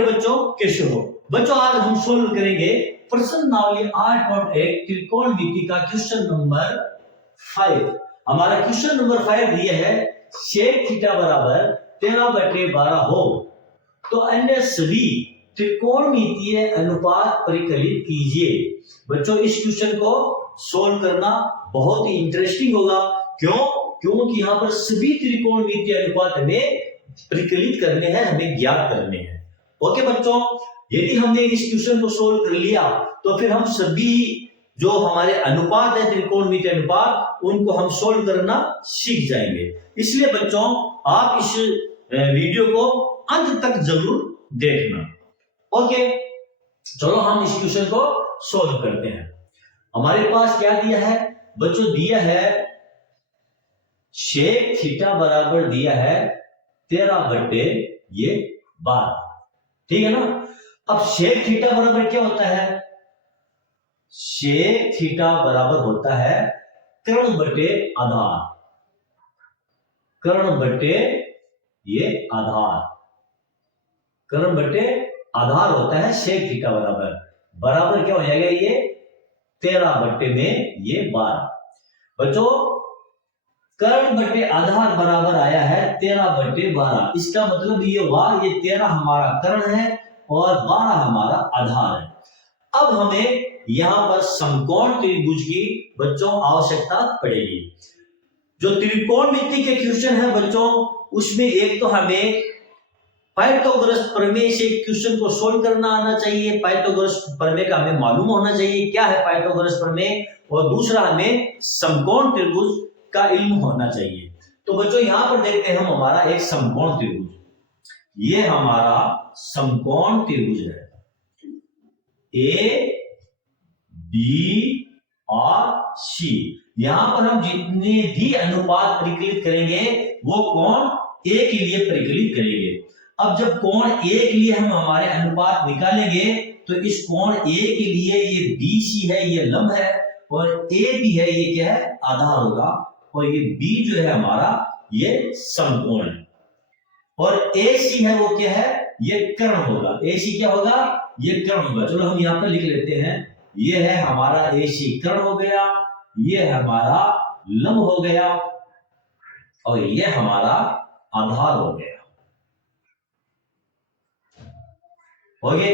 नमस्कार बच्चों, कैसे हो बच्चों। आज हम सोल्व करेंगे प्रश्न नावली 8.1 त्रिकोणमिति का क्वेश्चन नंबर 5। हमारा क्वेश्चन नंबर 5 दिया है sec थीटा बराबर 13/12 हो तो अन्य सभी त्रिकोणमितीय अनुपात परिकलित कीजिए। बच्चों इस क्वेश्चन को सोल्व करना बहुत ही इंटरेस्टिंग होगा। क्यों? क्योंकि यहाँ पर सभी त्रिकोणमितीय अनुपात हमें परिकलित करने हैं, हमें ज्ञात करने हैं। ओके बच्चों, यदि हमने इस क्वेश्चन को सोल्व कर लिया तो फिर हम सभी जो हमारे अनुपात है त्रिकोणमितीय अनुपात उनको हम सोल्व करना सीख जाएंगे। इसलिए बच्चों आप इस वीडियो को अंत तक जरूर देखना। ओके, चलो हम इस क्वेश्चन को सोल्व करते हैं। हमारे पास क्या दिया है बच्चों? दिया है sec थीटा बराबर दिया है 13/12। ठीक है ना। अब sec थीटा बराबर क्या होता है? sec थीटा बराबर होता है कर्ण बटे आधार। कर्ण बटे ये आधार, कर्ण बटे आधार होता है sec थीटा बराबर। बराबर क्या हो जाएगा? ये 13/12। बच्चों कर्ण बटे आधार बराबर आया है 13/12। इसका मतलब ये हुआ ये 13 हमारा कर्ण है और 12 हमारा आधार है। अब हमें यहां पर समकोण त्रिभुज की बच्चों आवश्यकता पड़ेगी। जो त्रिकोणमिति के क्वेश्चन है बच्चों उसमें एक तो हमें पाइथागोरस प्रमेय से क्वेश्चन को सोल्व करना आना चाहिए। पाइथागोरस प्रमेय का हमें मालूम होना चाहिए क्या है पाइथागोरस प्रमेय, और दूसरा हमें समकोण त्रिभुज का इल्म होना चाहिए। तो बच्चों यहां पर देखते हैं हम हमारा एक समकोण त्रिभुज, ये हमारा समकोण त्रिभुज है ए बी और सी। यहां पर हम जितने भी अनुपात परिकलित करेंगे वो कोण ए के लिए परिकलित करेंगे। अब जब कोण ए के लिए हम हमारे अनुपात निकालेंगे तो इस कोण ए के लिए ये बी सी है, ये लंब है, और ए भी है, ये क्या है? आधार होगा, और ये बी जो है हमारा ये समकोण है, और ए सी है वो क्या है? ये कर्ण होगा। ए सी क्या होगा? ये कर्ण होगा। चलो हम यहाँ पर लिख लेते हैं, ये है हमारा ए सी कर्ण हो गया, ये हमारा लंब हो गया, और ये हमारा आधार हो गया। ओके,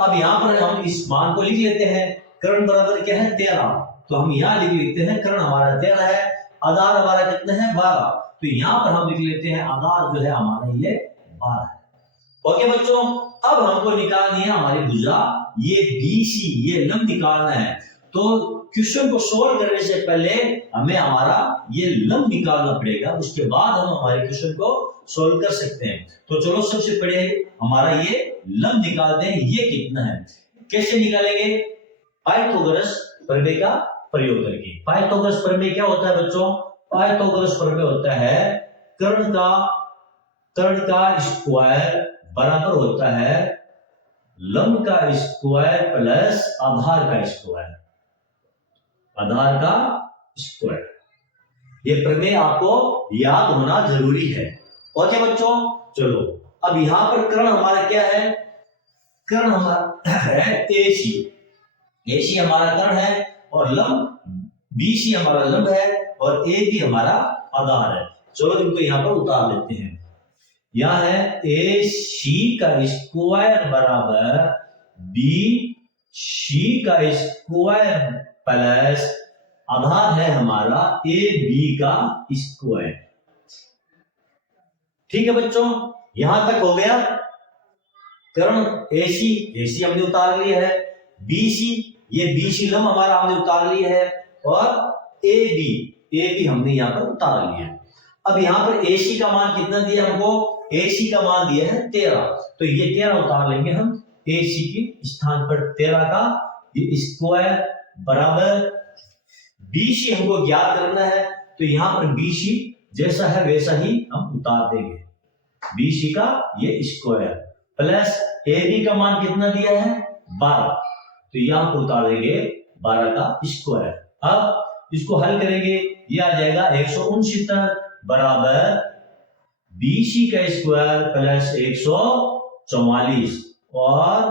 अब यहां पर हम इस मान को लिख लेते हैं। कर्ण बराबर क्या है? 13। तो हम यहां लिख लेते हैं कर्ण हमारा 13 है, आधार हमारा कितना है? 12। तो यहां पर हम लिख लेते हैं आधार जो है हमारा ये 12 है। ओके बच्चों, अब हमको निकालनी है हमारी भुजा ये बीसी, ये लंब निकालना है। तो क्वेश्चन को सोल्व करने से पहले हमें हमारा ये लंब निकालना पड़ेगा, उसके बाद हम हमारे क्वेश्चन को सोल्व कर सकते हैं। तो चलो सबसे पहले हमारा ये लंब निकालते हैं। ये कितना है? कैसे निकालेंगे? पाइथागोरस प्रमेय का प्रयोग करके। पाइथागोरस प्रमेय क्या होता है बच्चों? पाइथागोरस प्रमेय होता है कर्ण का स्क्वायर बराबर होता है लंब का स्क्वायर प्लस आधार का स्क्वायर। आधार का स्क्वायर, ये प्रमेय आपको याद होना जरूरी है। ओके बच्चों, चलो अब यहां पर कर्ण हमारा क्या है? कर्ण हमारा है एसी। एसी हमारा कर्ण है, और लंब बीसी हमारा लंब है, और ए भी हमारा आधार है। चलो इनको यहां पर उतार लेते हैं। यहां है ए सी का स्क्वायर बराबर बी सी का स्क्वायर प्लस आधार है हमारा ए बी का स्क्वायर। ठीक है बच्चों, यहां तक हो गया। कर्ण एसी हमने उतार लिया है, बीसी ये बीसी लंब हमारा हमने उतार लिया है, और ए बी हमने यहां पर उतार लिया है। अब यहां पर एसी का मान कितना दिया हमको? एसी का मान दिया है 13। तो ये 13 उतार लेंगे हम एसी के स्थान पर 13 का ये स्क्वायर बराबर बीसी हमको ज्ञात करना है। तो यहां पर बीसी जैसा है वैसा ही हम उतार देंगे, बीसी का ये स्क्वायर प्लस एबी का मान कितना दिया है? 12। तो यहां पर उतार देंगे 12 का स्क्वायर। अब इसको हल करेंगे, ये आ जाएगा 169 बराबर बीसी का स्क्वायर प्लस 144, और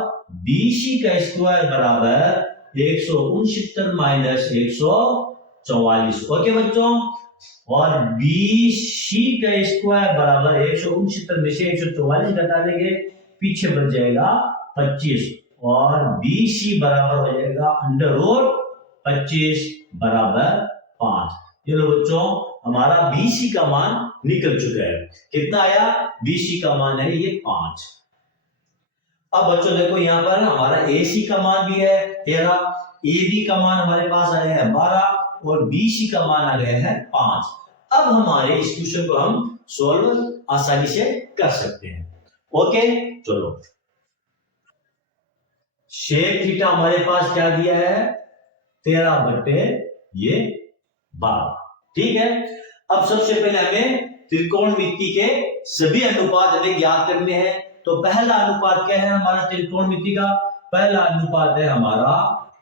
BC का स्क्वायर बराबर 169 माइनस 144। ओके बच्चों, और BC का स्क्वायर बराबर 169 में से 144 घटा देंगे, पीछे बच जाएगा 25 और BC बराबर हो जाएगा अंडर रूट 25 बराबर 5। ये लो बच्चों, हमारा BC का मान निकल चुका है। कितना आया? BC का मान है ये 5। अब बच्चों देखो यहाँ पर हमारा AC का मान भी है 13, AB का मान हमारे पास आया है 12 और BC का मान आ गया है 5। अब हमारे इस क्वेश्चन को हम सॉल्व आसानी से कर सकते हैं। ओके, चलो शेप थीटा हमारे पास क्या दिया है? 13 बटे ये 12। ठीक है, अब सबसे पहले हमें त्रिकोणमिति के सभी अनुपात हमें ज्ञात करने हैं। तो पहला अनुपात क्या है हमारा त्रिकोणमिति का? पहला अनुपात है हमारा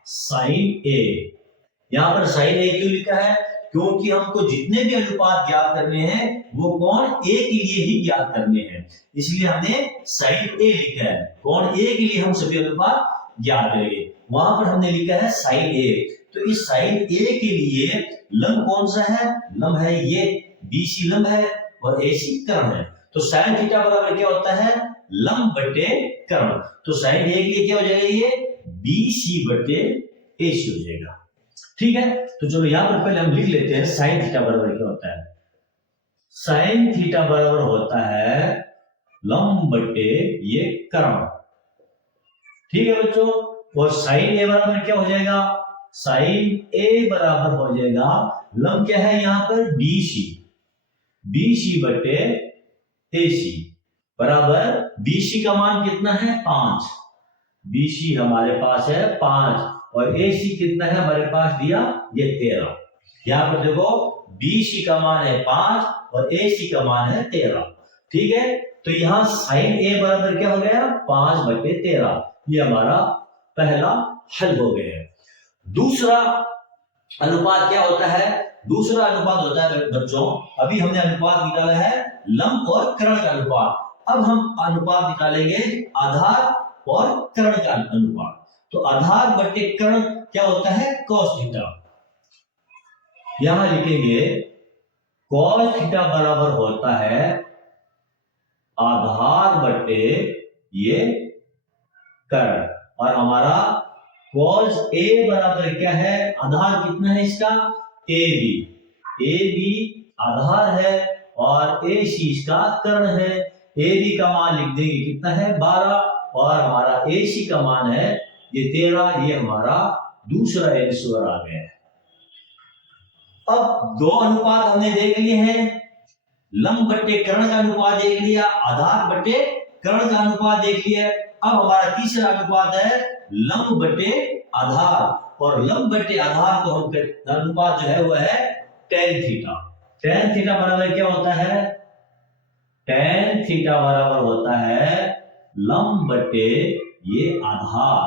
साइन ए। यहां पर साइन ए क्यों लिखा है? क्योंकि हमको जितने भी अनुपात ज्ञात करने हैं वो कोण ए के लिए ही ज्ञात करने हैं, इसलिए हमने साइन ए लिखा है। कोण ए के लिए हम सभी अनुपात ज्ञात करेंगे। वहां पर हमने लिखा है साइन ए, तो इस साइन ए के लिए लंब कौन सा है? लंब है ये BC लंब है और AC कर्ण है। तो साइन थीटा बराबर क्या होता है? लंब बटे कर्ण। तो साइन ए के लिए क्या हो जाएगा? ये BC बटे AC हो जाएगा। ठीक है, तो चलो यहां पर पहले हम लिख लेते हैं साइन थीटा बराबर क्या होता है। साइन थीटा बराबर होता है लंब बटे ये कर्ण। ठीक है बच्चों, और साइन ए बराबर क्या हो जाएगा? साइन ए बराबर हो जाएगा लंब क्या है यहाँ पर? BC बटे AC बराबर BC का मान कितना है? 5। BC हमारे पास है 5 और AC कितना है हमारे पास दिया? ये 13। यहाँ पर देखो BC का मान है 5 और AC का मान है 13। ठीक है, तो यहाँ साइन A बराबर क्या हो गया? 5 बटे 13। ये हमारा पहला हल हो गया है। दूसरा अनुपात क्या होता है? दूसरा अनुपात होता है बच्चों, अभी हमने अनुपात निकाला है लंब और कर्ण का अनुपात। अब हम अनुपात निकालेंगे आधार और कर्ण का अनुपात। तो आधार बटे कर्ण क्या होता है? cos theta. यहां लिखेंगे cos थीटा बराबर होता है आधार बटे ये कर्ण, और हमारा cos A बराबर क्या है? आधार कितना है इसका? AB आधार है और AC इसका कर्ण है। AB का मान लिख देंगे कितना है? 12 और हमारा AC का मान है ये 13। ये हमारा दूसरा आंसर आ गया है। अब दो अनुपात हमने देख लिए हैं, लंब बटे कर्ण का अनुपात देख लिया, आधार बटे कर्ण का अनुपात देख लिया। अब हमारा तीसरा अनुपात है लंब बटे आधार, और लंब बटे आधार को हम अनुपात जो है वो है tan थीटा। tan थीटा बराबर क्या होता है? tan थीटा बराबर होता है लंब बटे ये आधार,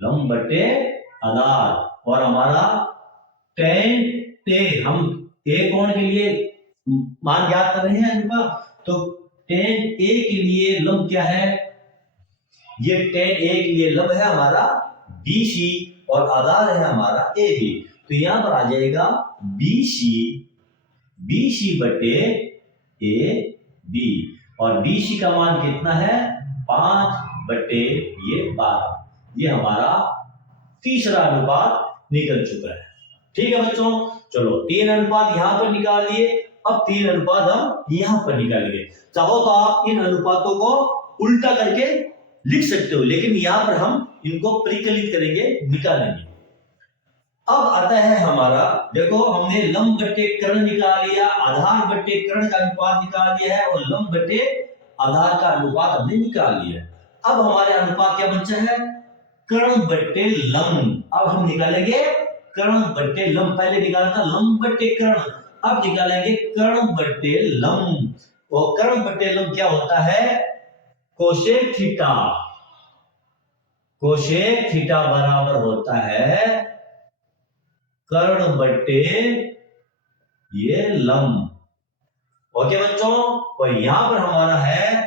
लंब बटे आधार। और हमारा tan a, हम a कोण के लिए मान ज्ञात कर रहे हैं अनुपात, तो tan a के लिए लंब क्या है? ये tan a के लिए लंब है हमारा BC और आधार है हमारा AB। तो यहां पर आ जाएगा BC बटे AB, और BC का मान कितना है? 5 बटे ये 12। ये हमारा तीसरा अनुपात निकल चुका है। ठीक है बच्चों, चलो 3 अनुपात यहां पर निकाल लिए। अब 3 अनुपात हम यहां पर निकालेंगे। चाहो तो आप इन अनुपातों को उल्टा करके लिख सकते हो, लेकिन यहां पर हम इनको परिकलित करेंगे, निकालेंगे। अब आता है हमारा, देखो हमने लंब बटे कर्ण निकाल लिया, आधार बटे कर्ण का अनुपात निकाल लिया है और लंब बटे आधार का अनुपात हमने निकाल लिया है। अब हमारे अनुपात क्या बचा है? कर्ण बटे लंब। अब हम निकालेंगे कर्ण बटे लंब। पहले निकाला था लंब बटे कर्ण, अब निकालेंगे कर्ण बटे लंब। और कर्ण बटे लंब क्या होता है? Cosec theta. कोसेक थीटा बराबर होता है कर्ण बटे ये लंब। ओके बच्चों, और यहां पर हमारा है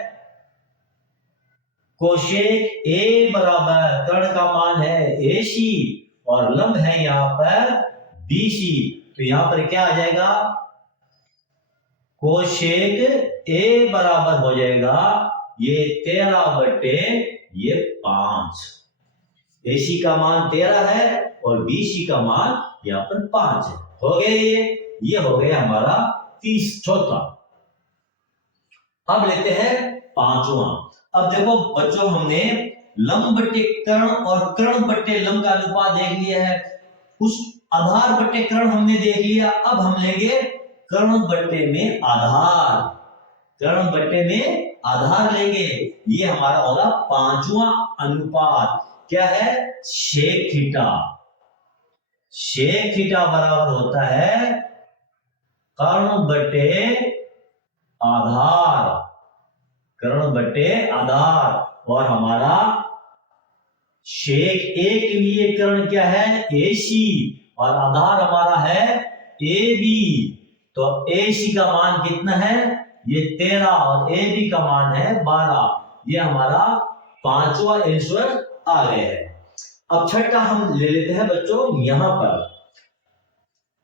कोशेक ए बराबर कर्ण का मान है AC और लंब है यहाँ पर BC। तो यहाँ पर क्या आ जाएगा, कोशेक ए बराबर हो जाएगा ये 13/5। AC का मान 13 है और BC का मान यहाँ पर 5 है। हो गया ये हो गया हमारा चौथा। अब लेते हैं पांचवा। अब देखो बच्चों, हमने लंब बट्टे कर्ण और कर्ण बट्टे लंब का अनुपात देख लिया है, उस आधार बट्टे कर्ण हमने देख लिया। अब हम लेंगे कर्ण बट्टे में आधार, कर्ण बट्टे में आधार लेंगे। ये हमारा होगा पांचवा अनुपात। क्या है, शेक थीटा। शेक थीटा बराबर होता है कर्ण बट्टे आधार, कर्ण बट्टे आधार। और हमारा शेक ए के लिए कर्ण क्या है, AC और आधार हमारा है AB। तो AC का मान कितना है, ये 13 और AB का मान है 12। ये हमारा पांचवा आंसर आ गया है। अब छठा हम ले लेते हैं बच्चों। यहां पर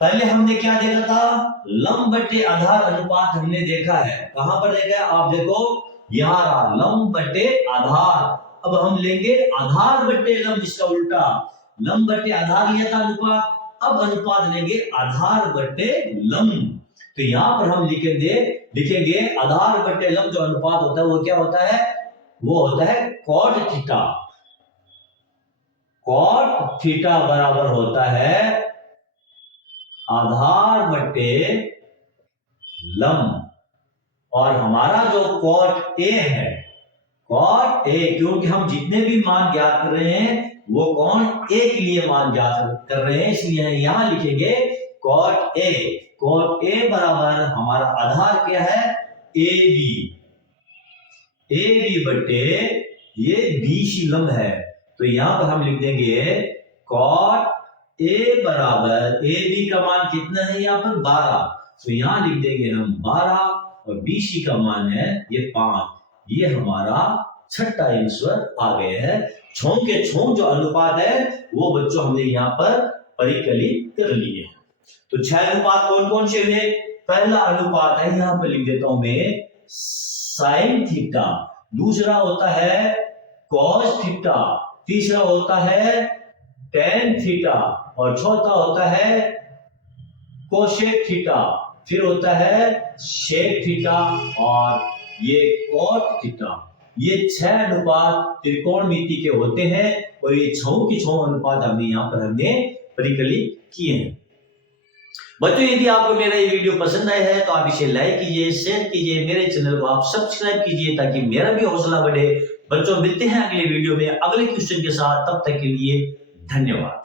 पहले हमने क्या देखा था, लंब बट्टे आधार अनुपात हमने देखा है। कहां पर देखा है, आप देखो यहाँ रहा लंब बट्टे आधार। अब हम लेंगे आधार बट्टे लंब, जिसका उल्टा लंब बट्टे आधार लिया था अनुपात, अब अनुपात लेंगे आधार बट्टे लंब। तो यहाँ पर हम लिखेंगे आधार बट्टे लंब जो अनुपात होता है वो क्या होता है, वो होता है कॉट थीटा। कॉट थीटा बराबर होता है आधार बट्टे लंब। और हमारा जो कॉट ए है, कॉट ए, क्योंकि हम जितने भी मान ज्ञात कर रहे हैं वो कौन ए के लिए मान ज्ञात कर रहे हैं, इसलिए यहां लिखेंगे कॉट ए। कॉट ए बराबर हमारा आधार क्या है, AB। AB बट्टे ये BC लंब है। तो यहां पर हम लिख देंगे कॉट ए बराबर AB का मान कितना है यहाँ पर 12। तो यहां लिख देंगे हम 12 और BC का मान है ये 5। ये हमारा छठा आंसर आ गया है। छों के छों जो अनुपात है वो बच्चों हमने यहाँ पर परिकलित कर लिए। तो 6 अनुपात कौन कौन से हुए, पहला अनुपात है यहाँ पर लिख देता हूं मैं साइन थीटा, दूसरा होता है कॉस थीटा, तीसरा होता है टेन थीटा और चौथा होता है कोसेक थीटा, फिर होता है शेक थीटा और ये कॉट थीटा। ये 6 अनुपात त्रिकोणमिति के होते हैं और ये 6 के 6 अनुपात हमने यहाँ पर परिकलित किए हैं। बच्चों, यदि आपको मेरा ये वीडियो पसंद आया है तो आप इसे लाइक कीजिए, शेयर कीजिए, मेरे चैनल को आप सब्सक्राइब कीजिए ताकि मेरा भी हौसला बढ़े। बच्चों, मिलते हैं अगले वीडियो में अगले क्वेश्चन के साथ, तब तक के लिए धन्यवाद।